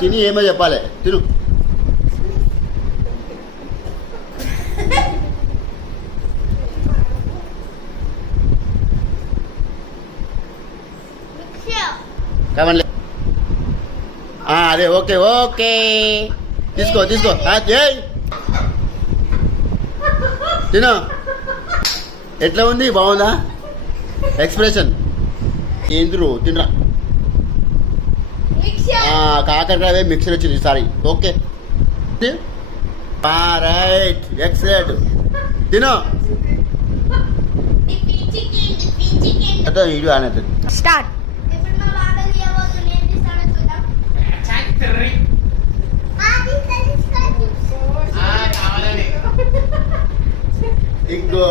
తిని ఏమో చెప్పాలి. తిను. కావాలి. అదే ఓకే ఓకే తీసుకో తీసుకో. తిను. ఎట్లా ఉంది? బాగుందా ఎక్స్ప్రెషన్? ఏంద్రు తినరా. కాకరకాయ మిక్సర్ వచ్చింది ఈసారి. Okay right excellent. తిను. ఇడు అనేది స్టార్ట్. ఇంకో